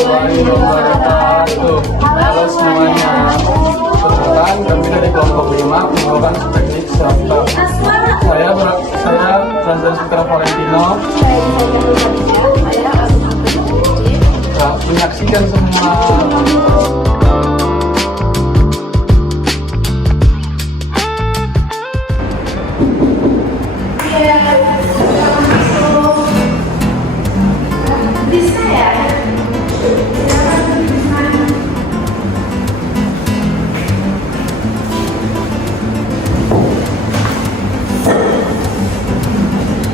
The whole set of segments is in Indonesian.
warahmatullahi wabarakatuh. Halo semuanya. Kebetulan kami dari kelompok 5 menggunakan teknik serta. Saya Ranzan Sutra Valentino. Menyaksikan semua.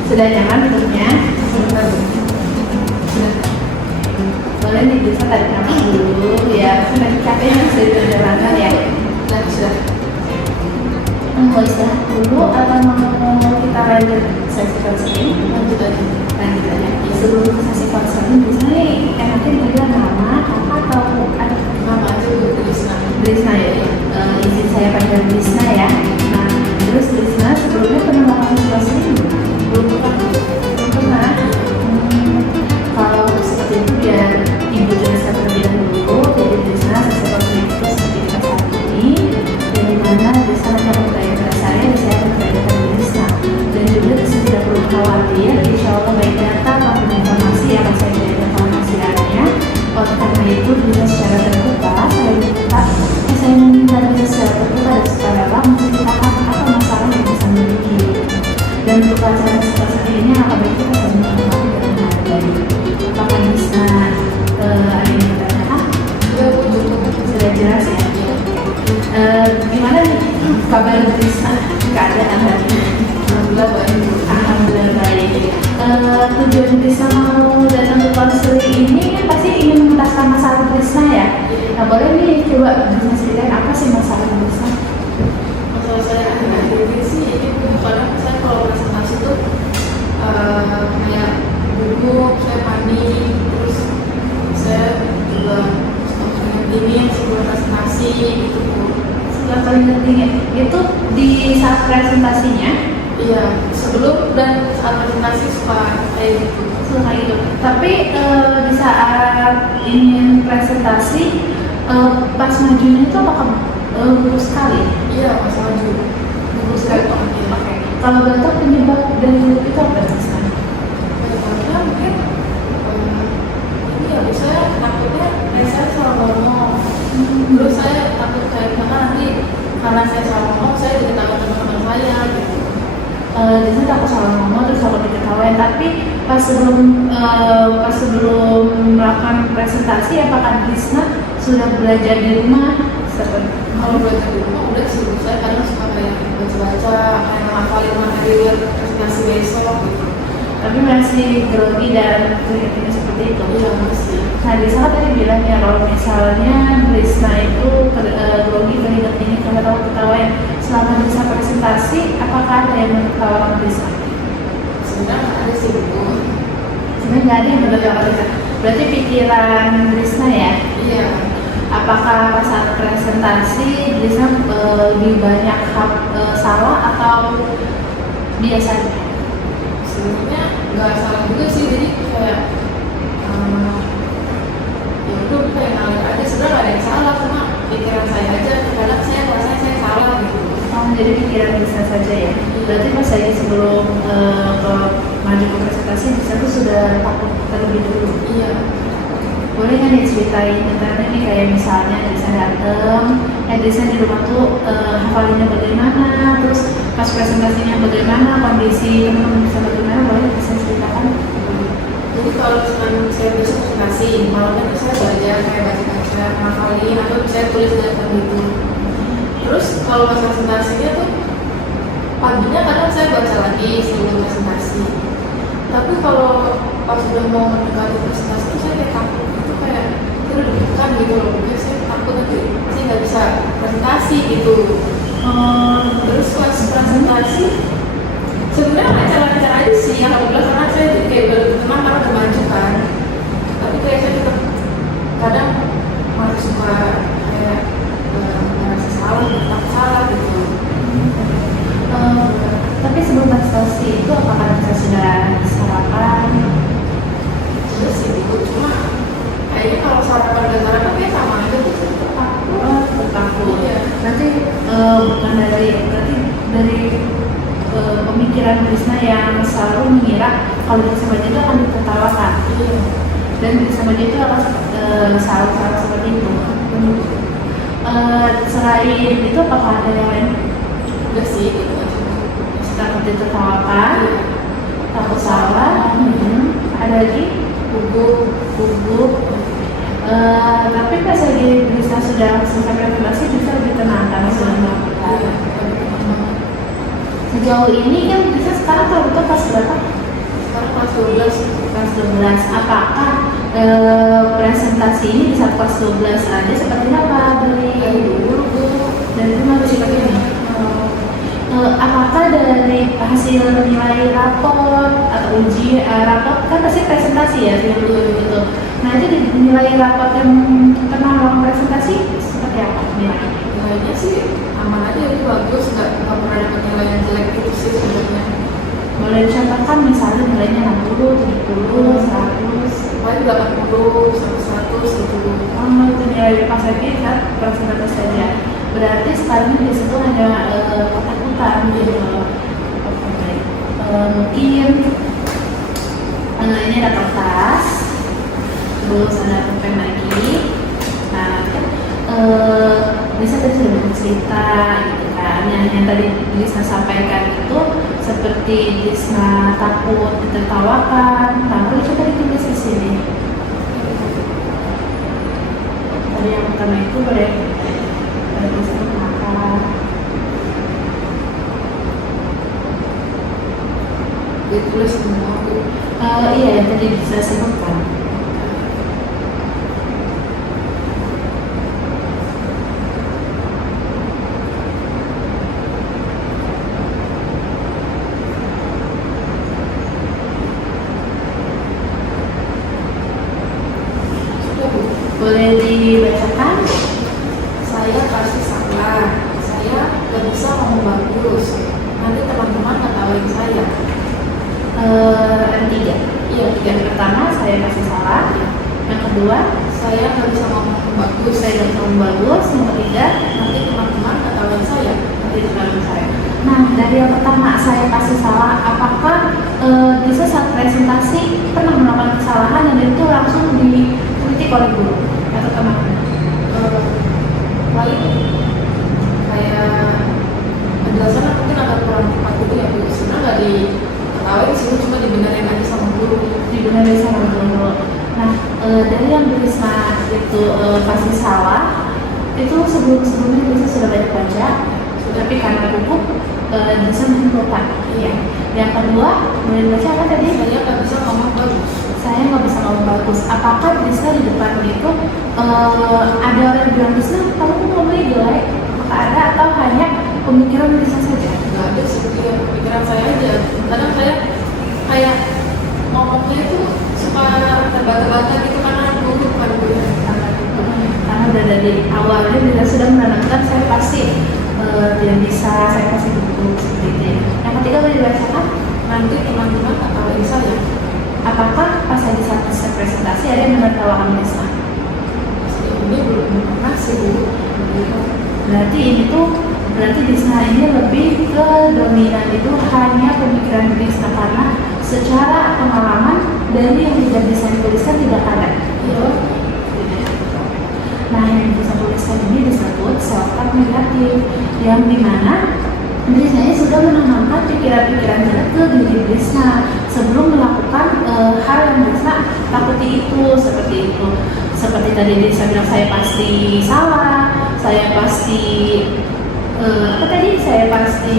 Sudah nyaman duduknya? Boleh nih bisa tarik nafas dulu ya, sudah capek sudah dijalankan ya. Sudah. Mau istirahat dulu atau mau kita lanjut sesi konseling? Lanjut aja. Sebelum ke sesi konseling bisa nih enaknya dibilang nama atau ada nama aja dulu Trisna ya. Izin saya panggil Trisna ya. Nah terus Trisna sebelumnya pernah melakukan konseling belum pernah. Kalau seperti itu biar ibu jelaskan terlebih dahulu. Jadi Trisna sesuai konseling itu seperti kita saat ini, dari mana Trisna akan mempertanyakan saya dan saya akan mempertanyakan Trisna. Dan juga Trisna tidak perlu khawatir, insya Allah baik data maupun informasi yang akan saya berikan informasiannya. Oleh karena itu Trisna secara terbuka saya meminta Trisna secara terbuka dan sukarela menceritakan apa masalah yang bisa memiliki. Dan untuk acara seperti ini akan baik kita menghormati dengan hargai. Apakah bisa ada yang bertanya? Sudah jelas ya. Gimana nih kabar Trisna? Keadaan hari? Alhamdulillah baik. Alhamdulillah baik. Tujuan Trisna mau datang ke konseling ini kan pasti ingin menuntaskan masalah Trisna ya. Nah boleh nih coba Trisna ceritain apa sih masalah Trisna? Masalah saya akhir-akhir ini sih ini karena saya kalau presentasi tuh kayak gugup, saya panik, terus saya juga dingin sebelum presentasi gitu. Setelah kali dingin itu di saat presentasinya? Iya, sebelum dan saat presentasi suka kayak gitu. Suka gitu. Tapi di saat ingin presentasi pas majunya itu apakah gugup sekali? Iya, pas maju gugup sekali banget. Oke. Kalau batuk penyebab dari gugup itu apa sih? Karena mungkin ini ya saya takutnya saya salah ngomong. Terus saya takut kayak nanti karena saya salah ngomong saya jadi takut teman-teman saya gitu. Disini takut salah ngomong terus takut diketawain. Tapi pas sebelum melakukan presentasi apakah Trisna sudah belajar di rumah? Kalau belajar di rumah udah sih, saya kadang suka kayak baca-baca, kayak ngafalin materi buat presentasi besok gitu. Tapi masih grogi dan keringetnya seperti itu. Iya masih. Nah, Trisna kan tadi bilang ya kalau misalnya Trisna itu grogi keringet ini karena takut ketawain. Selama Trisna presentasi, apakah ada yang menertawakan Trisna? Sebenarnya ada sih bu. Sebenarnya nggak ada yang menertawakan Trisna. Berarti pikiran Trisna ya? Iya. Apakah pas saat presentasi Trisna lebih banyak salah atau biasa aja? Sebenarnya nggak salah juga sih, jadi kayak ya udah kayak ngalir aja. Sebenarnya nggak ada yang salah, cuma pikiran saya aja. Kadang saya merasa saya salah gitu. Jadi pikiran Trisna saja ya. Berarti pas saya sebelum ke maju ke presentasi Trisna tuh sudah takut terlebih dulu. Iya. Boleh nggak nih ceritain tentang ini kayak misalnya Trisna dateng, Trisna di rumah tuh hafalinnya bagaimana, terus pas presentasinya bagaimana, kondisi teman-teman bisa bagaimana, boleh bisa ceritakan? Jadi kalau misalkan saya besok presentasi, malamnya tuh saya belajar kayak baca-baca, ngafalin atau saya tulis di daftar gitu. Terus kalau pas presentasinya tuh paginya kadang saya baca lagi sebelum presentasi. Tapi kalau pas udah mau mendekati presentasi tuh saya kayak takut gitu, kayak udah deg-degan gitu loh. Kayak saya takut nanti saya nggak bisa presentasi gitu. Terus pas presentasi sebenarnya lancar-lancar aja sih, alhamdulillah, karena saya kayak udah tenang karena udah maju kan. Tapi kayak saya tetap kadang masih suka kayak merasa salah gitu. Tapi sebelum presentasi itu apakah Trisna sudah sarapan? Sudah sih, cuma kayaknya kalau bukan dari berarti dari pemikiran Krishna yang selalu mengira kalau Krishna baca itu akan ditertawakan dan Krishna baca itu akan selalu seperti itu. Selain itu apakah ada yang lain? Enggak sih, itu aja. Takut ditertawakan, takut salah, ada lagi gugup. Tapi pas lagi bisa sudah selesai presentasi bisa lebih tenang karena sudah melakukan. Sejauh ini kan bisa sekarang kalau betul kelas berapa? Sekarang kelas 12. Kelas 12. Apakah presentasi ini di saat kelas 12 aja seperti apa dari dulu dari mana seperti ini? Apakah dari hasil nilai rapor atau rapor kan pasti presentasi ya gitu. Nah itu di nilai rapor yang pernah melakukan presentasi seperti apa nilainya? Nilainya sih aman aja, itu bagus, nggak pernah dapat nilai yang jelek itu sih sebenarnya. Boleh dicontohkan misalnya nilainya 60, 70, 100. Paling 80, 100 gitu. Itu nilai pas lagi kan presentasi saja. Berarti sekarang di situ hanya ketakutan gitu. Mungkin ini ada kertas, terus ada pulpen lagi. Nah, bisa tadi sudah bercerita gitu kan. Yang tadi Disna sampaikan itu seperti Disna takut ditertawakan. Nah, boleh coba ditulis di sini. Tadi yang pertama itu boleh Disna makan. Ditulis semua. Iya, yang tadi bisa sebutkan. Boleh dibacakan? Saya pasti salah, saya gak bisa ngomong bagus, nanti teman-teman ngetawain saya. Ada 3. Iya, Yang pertama saya pasti salah. Yang kedua saya gak bisa ngomong bagus, saya nggak ngomong bagus. Yang ketiga nanti teman-teman ngetawain saya. nanti dibantu saya. Nah dari yang pertama saya pasti salah. Apakah bisa saat presentasi pernah melakukan kesalahan dan itu langsung dikritik oleh guru atau teman-teman? Paling kayak penjelasannya mungkin agak kurang tepat gitu ya Bu. Sebenarnya nggak diketawain sih, cuma dibenerin aja sama guru. Dibenerin sama guru. Nah dari yang Risma itu pasti salah itu sebelumnya bisa sudah banyak baca, tapi karena gugup bisa menyimpulkan. Iya. Yang kedua boleh baca apa tadi? Saya nggak bisa ngomong bagus. Saya nggak bisa ngomong bagus. Apakah bisa di depan itu ada orang yang bilang bisa kamu ngomongnya jelek? Apakah ada atau hanya pemikiran bisa saja? Nggak ada seperti yang pikiran saya aja. Kadang saya kayak ngomongnya itu suka terbata-bata gitu karena gugup kan Bu. Karena udah dari awalnya kita sudah menanamkan saya pasti tidak bisa, saya pasti gugup seperti itu. Yang ketiga boleh dibacakan? Nanti teman-teman ngetawain saya. Apakah pas lagi saat presentasi ada yang menertawakan Risma? Ini belum pernah sih Bu. Berarti Risma ini lebih ke dominan itu hanya pemikiran Risma karena secara pengalaman dari yang tidak bisa dituliskan tidak ada. Iya. Nah yang bisa tuliskan ini disebut self-talk negatif, yang dimana Risma sudah menanamkan pikiran-pikiran jelek ke diri Risma sebelum melakukan hal yang Risma takuti itu seperti itu. Seperti tadi Risma bilang saya pasti salah, saya pasti apa tadi? Saya pasti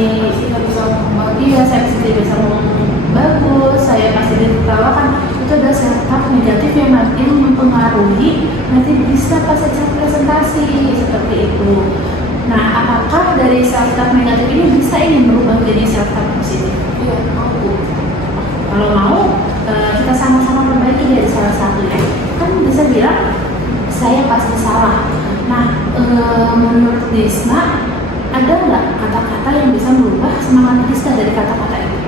Nggak bisa ngomong bagus. iya, saya pasti tidak bisa ngomong bagus, saya pasti ditertawakan. Itu ada self-talk negatif yang nanti mempengaruhi nanti bisa pas saat presentasi seperti itu. Nah, apakah dari self-talk negatif ini bisa merubah jadi self-talk positif? Iya, mau Bu. Kalau mau, kita sama-sama perbaiki dari salah satunya. Kan bisa bilang, saya pasti salah. Nah, menurut Disna, ada nggak kata-kata yang bisa merubah semangat Disna dari kata-kata itu?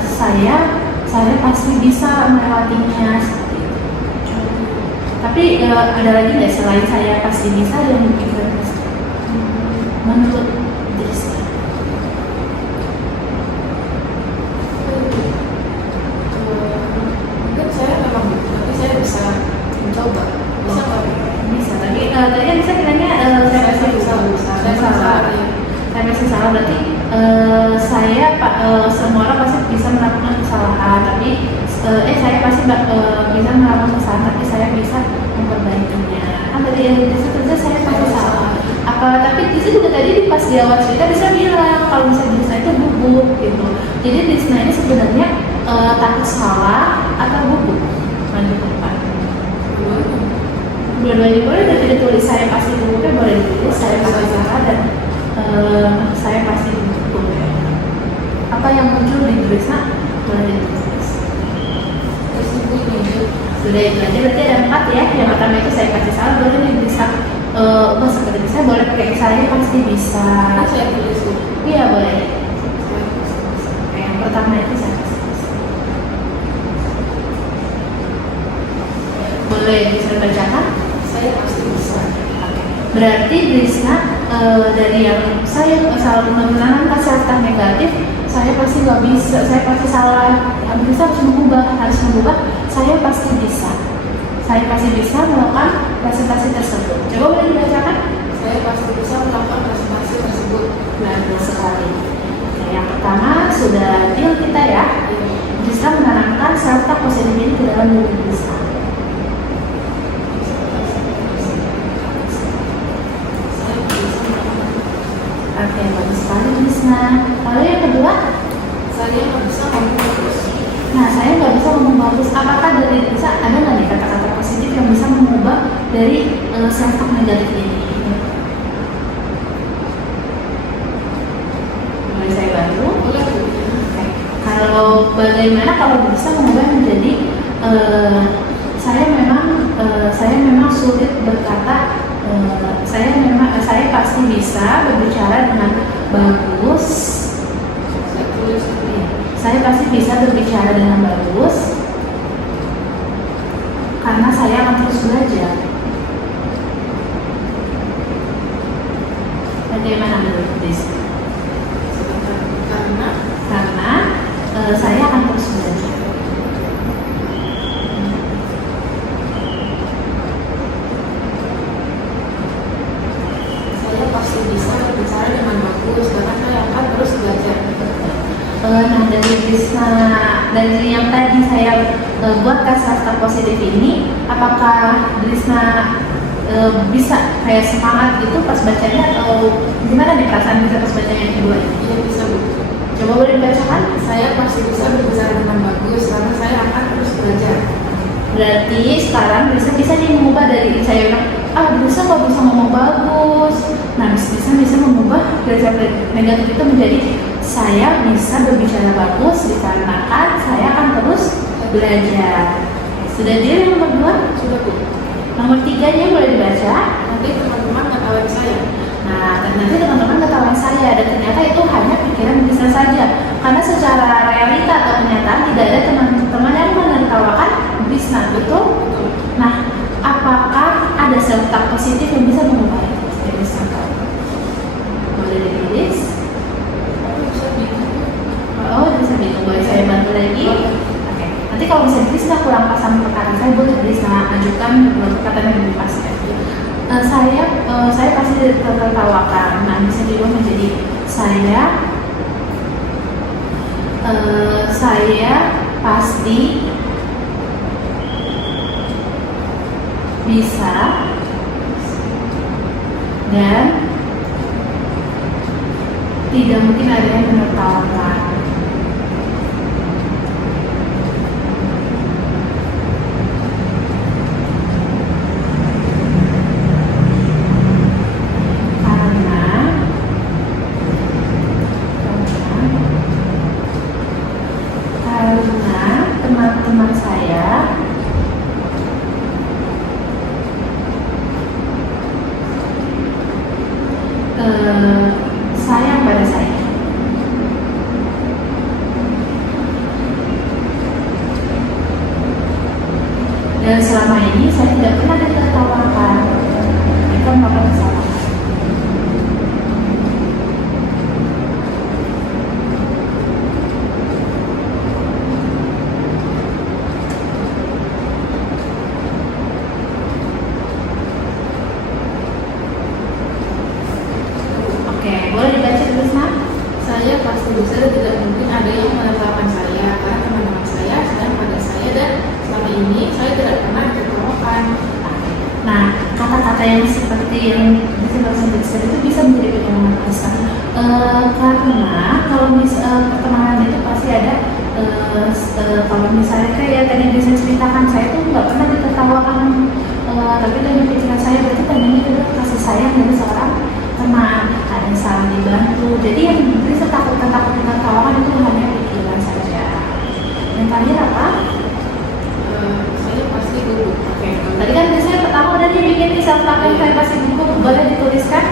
Misalnya, saya pasti bisa melewatinya seperti itu. Tapi ada lagi nggak selain saya pasti bisa yang bikin kalian pasti? Menurut Drisna? Mungkin saya memang tapi saya bisa mencoba. Bisa nggak? Bisa. Tapi tadi kan saya bilangnya saya pasti bisa. Saya salah. Saya pasti salah. Berarti semua orang pasti bisa melakukan kesalahan. Tapi saya pasti bisa melakukan kesalahan. Tapi saya bisa memperbaikinya. Kan tadi yang disebutnya saya pasti salah. Tapi di situ juga tadi pas di awal cerita bisa bilang kalau misalnya Drisna itu gugup gitu. Jadi Drisna ini sebenarnya takut salah atau gugup? Lanjut ke depan. Dua-duanya boleh, dan tidak tulis saya pasti gugupnya boleh ditulis saya pasti salah dan saya pasti gugup. Apa yang muncul di Drisna boleh ditulis. Sudah itu aja, berarti ada 4 ya. Yang pertama itu saya pasti salah, boleh nih bisa seperti saya boleh pakai saya pasti bisa. Saya tulis tuh. Iya boleh. Yang pertama itu saya pasti bisa. Boleh bisa dibacakan? Saya pasti bisa. Berarti Drisna dari yang saya selalu menanamkan self-talk negatif, saya pasti nggak bisa, saya pasti salah. Drisna harus mengubah, saya pasti bisa. Saya pasti bisa melakukan presentasi tersebut. Coba boleh dibacakan? Saya pasti bisa melakukan presentasi tersebut. Benar sekali. Oke, yang pertama sudah deal kita ya. Drisna menanamkan self-talk positif ini ke dalam diri Drisna. Oke, bagus sekali Drisna. Lalu yang kedua, Saya nggak bisa ngomong terus. nah saya nggak bisa ngomong bagus. Apakah dari Drisna ada nggak nih kata-kata positif yang bisa mengubah dari self-talk negatif ini? Boleh saya bantu? Boleh. Oke. Kalau bagaimana kalau bisa mengubah menjadi saya memang sulit berkata, saya pasti bisa berbicara dengan bagus. Saya tulis. Saya pasti bisa berbicara dengan bagus karena saya akan terus belajar. Bagaimana menurut Drisna? Karena saya akan terus belajar. Saya pasti bisa berbicara dengan bagus karena saya akan terus belajar. Nah dari Drisna, dari yang tadi saya buat self-talk positif ini, apakah Drisna bisa kayak semangat gitu pas bacanya atau gimana nih perasaan bisa pas bacanya yang kedua ini? Iya bisa Bu. Coba boleh dibacakan? Saya pasti bisa berbicara dengan bagus karena saya akan terus belajar. Berarti sekarang Drisna bisa nih mengubah dari saya bilang, Drisna kok bisa ngomong bagus. Nah Drisna bisa mengubah dari negatif itu menjadi saya bisa berbicara bagus dikarenakan saya akan terus belajar. Sudah dia yang nomor 2? Sudah Bu. Nomor 3-nya boleh dibaca. Nanti teman-teman ketahuan saya. Nah, nanti teman-teman ketahuan saya dan ternyata itu hanya pikiran Drisna saja. Karena secara realita atau kenyataan tidak ada teman-teman yang menertawakan Drisna, betul? Nah, apakah ada self-talk positif yang bisa mengubah itu? Drisna tahu. Boleh ditulis? Bisa bingung. Oh, bisa bingung. Boleh saya bantu lagi? Oke. Nanti kalau misalnya Drisna kurang pas sama perkataan saya, boleh Drisna ajukan perkataan yang lebih pas ya. Saya pasti tertawakan. Nah, bisa juga menjadi saya pasti bisa dan tidak mungkin ada yang menertawakan. Karena teman-teman saya sayang pada saya. Dan selama ini saya tidak pernah pasti bisa dan tidak mungkin ada yang menertawakan saya karena teman-teman saya sedang pada saya dan selama ini saya tidak pernah ditertawakan. Nah, kata-kata yang seperti yang disebut itu bisa menjadi pertemanan besar. Karena kalau pertemanan itu pasti ada kalau misalnya kayak tadi yang bisa ceritakan, saya tuh nggak pernah ditertawakan, tapi dari pikiran saya berarti tandanya itu adalah kasih sayang dari seorang teman, ada yang saling dibantu. Jadi yang bisa takut ditertawakan itu hanya pikiran saja. Yang terakhir apa? Saya pasti gugup. Oke, tadi kan biasanya pertama udah dibikin di self yang saya pasti buku, boleh dituliskan?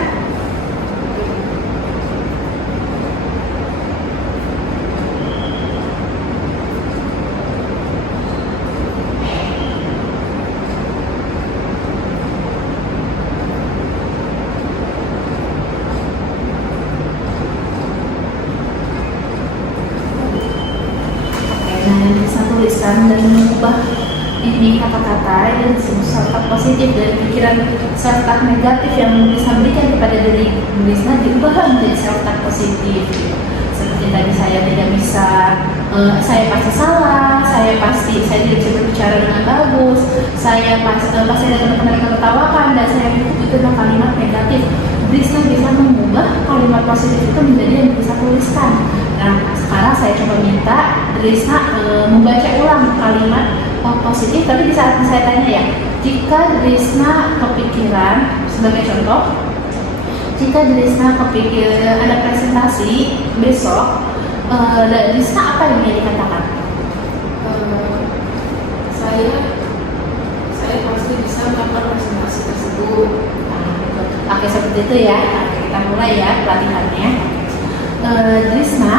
Tuliskan dan mengubah ini kata-kata yang disebut self-talk positif dari pikiran self-talk negatif yang bisa berikan kepada diri Risna diubah menjadi self-talk positif. Seperti tadi saya tidak bisa, saya pasti salah, saya tidak bisa berbicara dengan bagus, saya pasti ada teman-teman yang tertawakan dan saya itu adalah kalimat negatif. Risna bisa mengubah kalimat positif itu menjadi yang bisa tuliskan. Nah, sekarang saya coba minta Risna membaca ulang kalimat positif, tapi di saat saya tanya ya, jika Risna kepikiran, sebagai contoh, jika Risna kepikiran ada presentasi besok, Risna apa yang dia dikatakan? Saya pasti bisa melakukan presentasi tersebut. Oke, seperti itu ya. Kita mulai ya pelatihannya. Risna,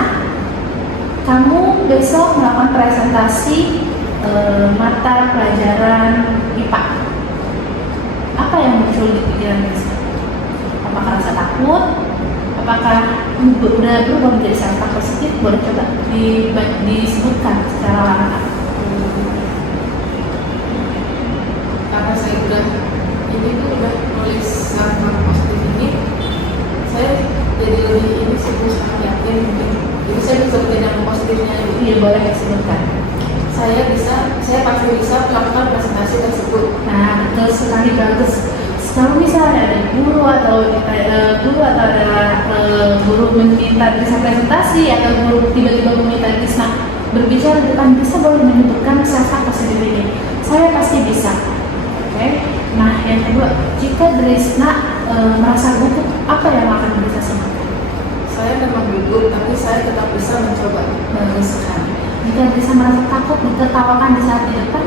kamu besok melakukan presentasi mata pelajaran IPA. Apa yang muncul di pikiran Risna? Apakah rasa takut? Apakah udah berubah menjadi self-talk positif? Boleh coba disebutkan secara lengkap. Karena saya udah nulis self-talk positif ini, saya jadi lebih ini sungguh sangat yakin mungkin. Jadi saya bisa bertindak positifnya. Iya, boleh disebutkan. Saya pasti bisa melakukan presentasi tersebut. Nah, betul sekali, bagus. Kalau misalnya ada guru atau ada guru meminta Risna presentasi atau guru tiba-tiba meminta Risna berbicara di depan, Risna boleh menyebutkan self-talk positif ini. Saya pasti bisa. Oke. Nah, yang kedua, jika Risna merasa gugup, apa yang akan Risna sebutkan? Saya memang gugup, tapi saya tetap bisa mencoba. Bagus sekali. Jika Risna merasa takut ditertawakan di saat di depan,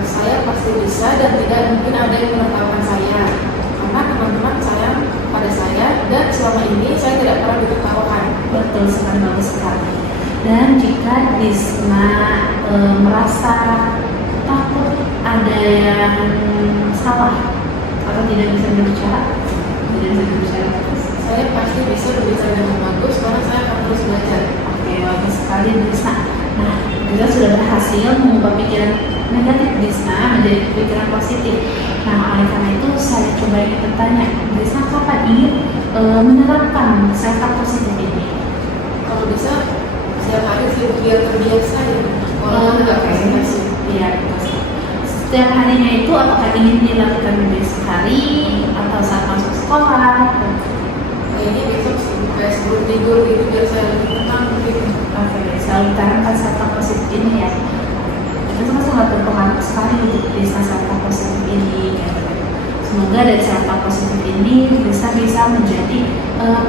saya pasti bisa dan tidak mungkin ada yang menertawakan saya karena teman-teman sayang pada saya dan selama ini saya tidak pernah ditertawakan. betul sekali, bagus sekali. Dan jika Risna merasa takut ada yang salah atau tidak bisa berbicara, Saya pasti bisa berbicara dengan bagus karena saya akan terus belajar. Oke, bagus sekali Risna. Nah, Risna sudah berhasil mengubah pikiran negatif Risna menjadi pikiran positif. Nah, oleh karena itu saya coba ingin bertanya, Risna kapan ingin menerapkan self-talk positif ini? Kalau bisa setiap hari sih biar terbiasa ya. Kalau nggak presentasi. Iya, betul. Setiap harinya itu apakah ingin dilakukan besok hari atau saat masuk sekolah? Kayaknya besok kayak sebelum tidur gitu biar saya lebih tenang mungkin. Oke, selalu tanamkan self-talk positif ini ya. Itu kan sangat berpengaruh sekali untuk Risna self-talk positif ini. Semoga dari self-talk positif ini Risna bisa menjadi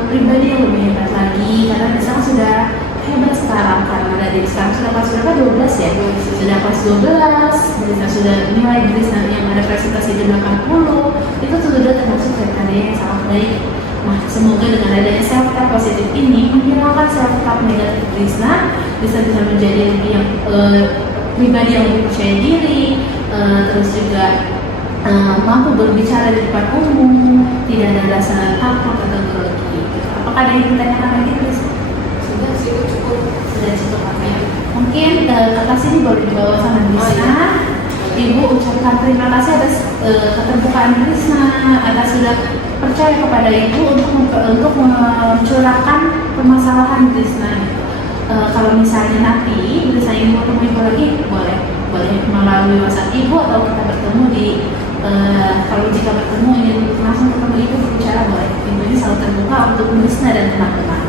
pribadi yang lebih hebat lagi, karena Risna sudah hebat sekarang karena dari sekarang sudah kelas berapa? 12 ya? Sudah kelas 12, Risna sudah nilai Risna yang ada presentasi di 80, itu sudah termasuk kriteria yang sangat baik. Nah, semoga dengan adanya self-talk positif ini menghilangkan self-talk negatif Risna bisa menjadi lebih yang pribadi yang lebih percaya diri, terus juga mampu berbicara di depan umum, tidak ada rasa takut atau grogi. Apakah ada yang ditanyakan lagi, Risna? Sudah sih itu cukup. Sudah cukup apa ya? Mungkin kertas ini boleh dibawa sama Risna. Ibu ucapkan terima kasih atas keterbukaan Risna, atas sudah percaya kepada Ibu untuk untuk mencurahkan permasalahan Krisna gitu. Kalau misalnya nanti Krisna ingin ketemu ibu lagi, boleh melalui WhatsApp ibu atau kita bertemu di kalau jika bertemu ingin langsung ketemu ibu berbicara, boleh. Ibu ini selalu terbuka untuk Krisna dan teman-teman.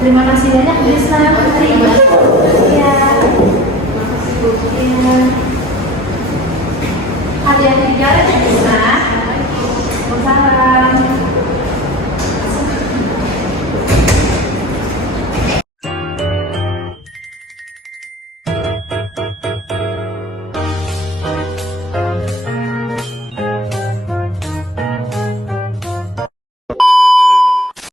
Terima kasih banyak Krisna hari ini. Ya. Makasih Bu. Ya. Ada yang tinggal ya Krisna? Salam.